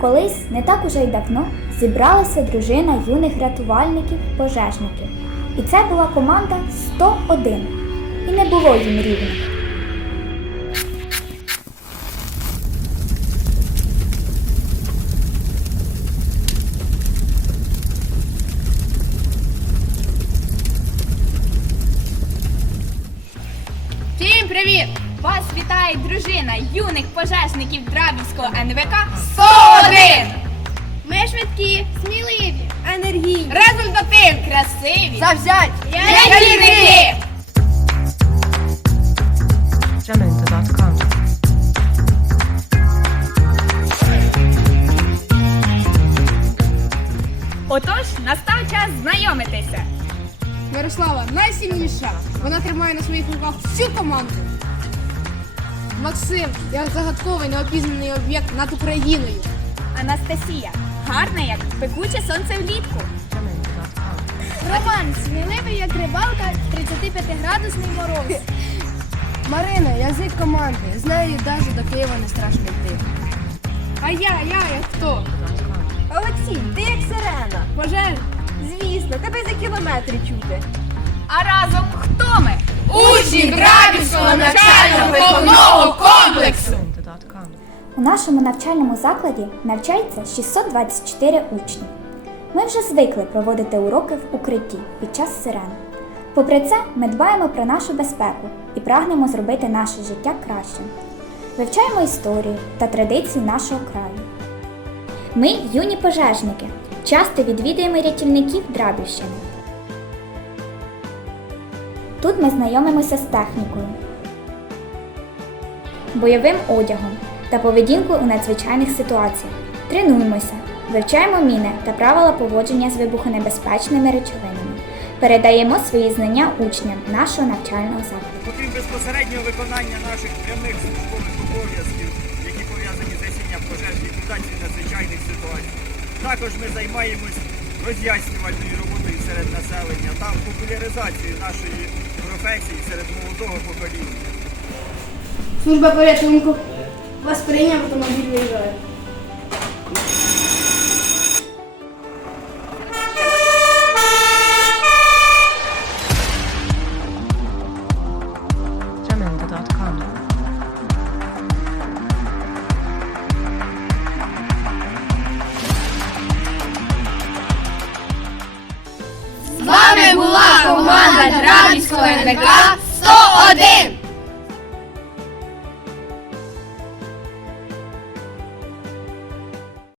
Колись, не так уже й давно, зібралася дружина юних рятувальників-пожежників. І це була команда 101. І не було їм рівних. Всім привіт! Вас вітає дружина юних пожежників Драбівського НВК 101! Ми швидкі, сміливі, енергійні, результативні, красиві, завзяті, рятівники! Отож, настав час знайомитися. Мирослава найсильніша. Вона тримає на своїх руках всю команду. Максим, як загадковий неопізнаний об'єкт над Україною. Анастасія, гарна як пекуче сонце влітку. Роман, сміливий як рибалка, 35-градусний мороз. Марина, язик команди. З нею навіть до Києва не страшно йти. А я, я, як хто? Олексій, ти як сирена. Пожеж. Звісно, тебе за кілометри чути. А разом хто ми? Учні Драбівського У нашому навчальному закладі навчається 624 учні. Ми вже звикли проводити уроки в укритті під час сирен. Попри це, ми дбаємо про нашу безпеку і прагнемо зробити наше життя кращим. Вивчаємо історію та традиції нашого краю. Ми юні пожежники. Часто відвідуємо рятівників Драбівщини. Тут ми знайомимося з технікою, бойовим одягом та поведінкою у надзвичайних ситуаціях. Тренуємося, вивчаємо міни та правила поводження з вибухонебезпечними речовинами. Передаємо свої знання учням нашого навчального закладу. Окрім безпосереднього виконання наших прямих службових обов'язків, які пов'язані з гасінням пожеж і ліквідацією надзвичайних ситуацій, також ми займаємось роз'яснювальною роботою серед населення та популяризацією нашої професії серед молодого покоління. Служба порятунку. Прийняв автомобіль виїжджає. Jamendo.com. З вами була команда Драбівського НВК 101!